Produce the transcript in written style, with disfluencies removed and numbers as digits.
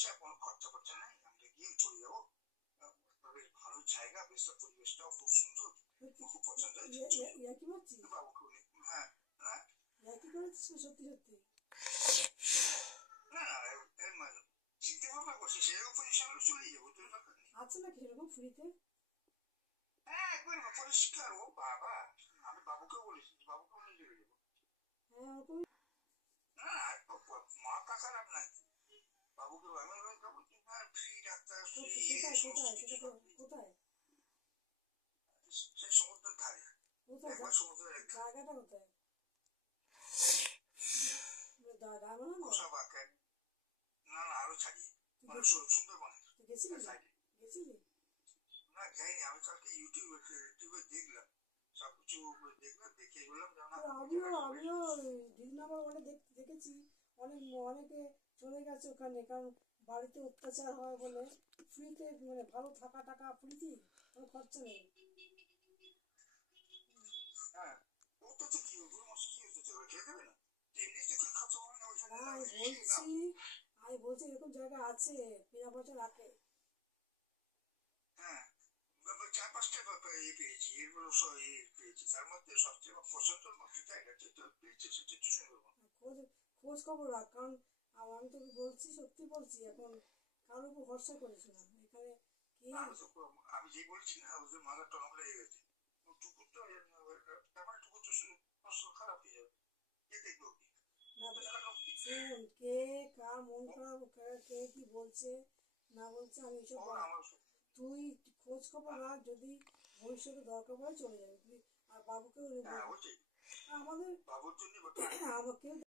পয়সা কোনো খরচা খরচা নাই, আমরা গিয়ে চলে যাবো। বেশ ভালো জায়গা, বেশ পরিবেশটাও খুব সুন্দর, খুব পছন্দ হয়েছে। বাবুকে হ্যাঁ হ্যাঁ সত্যি সত্যি না না চিন্তা ভাবনা করছি সেরকম পজিশন চলে যাবো, তোর দরকার নেই। আছে নাকি সেরকম ফ্রিতে? হ্যাঁ একবার পরিষ্কার। ও বাবা, আমি বাবুকেও বলেছি, বাবুকেও নিয়ে চলে যাবো। হ্যাঁ ওরকম। না মাথা খারাপ নাই, বাবুকে আমি বলছি হ্যাঁ ফ্রি ডাক্তার ফ্রি, কোথায় কোথায় সেটা কোথায়? সেই সমুদ্রের ধারে, কোথায় একবার সমুদ্রের জায়গাটা কোথায়? ডায়মন্ড কোষাবাগ, না না আরো ছাড়িয়ে, মানে সুন্দরবনে গেছিলি? গেছিলি? না যাইনি, আমি কালকে ইউটিউবে দেখলাম, সবকিছু দেখলাম, দেখে বললাম আমিও দিদিনামার অনেক দেখেছি, অনেকে চলে গেছে ওখানে, কারণ বাড়িতে অত্যাচার হয় বলে ফ্রিতে, মানে ভালো থাকা টাকা ফ্রিতে, কোনো খরচা নেই। হ্যাঁ ওটা তো কি হতে চলে খেয়ে দেবে না, এমনিতে কি খরচা হবে না ওইখানে। আমি বলছি এরকম জায়গা আছে, বিনা পয়সা রাখে। হ্যাঁ চার পাঁচটা ইয়ে পেয়েছি, এগুলো সব ইয়ে পেয়েছি, তার মধ্যে সবচেয়ে পছন্দের মধ্যে জায়গা যেটা পেয়েছি সেটা হচ্ছে সুন্দরবন। খোঁজ খবর রাখ, কারণ আমি তোকে বলছি, সত্যি বলছি, এখন কারোর উপর ভরসা করিস না এখানে। কি আমি যে বলছি না, ওদের মাথা টনক লেগে গেছে, টুকুর তো তেমন টুকুর তো খারাপ হয়ে যাবে, কে দেখবো কি? শোন, কে কার মন খারাপ, কে কি বলছে না বলছে, আমি এসব তুই খোঁজ খবর রাখ, যদি ভবিষ্যতে দরকার পড়ে চলে যাবে তুই। আর বাবুকেও আমাদের বাবুর জন্য আমাকেও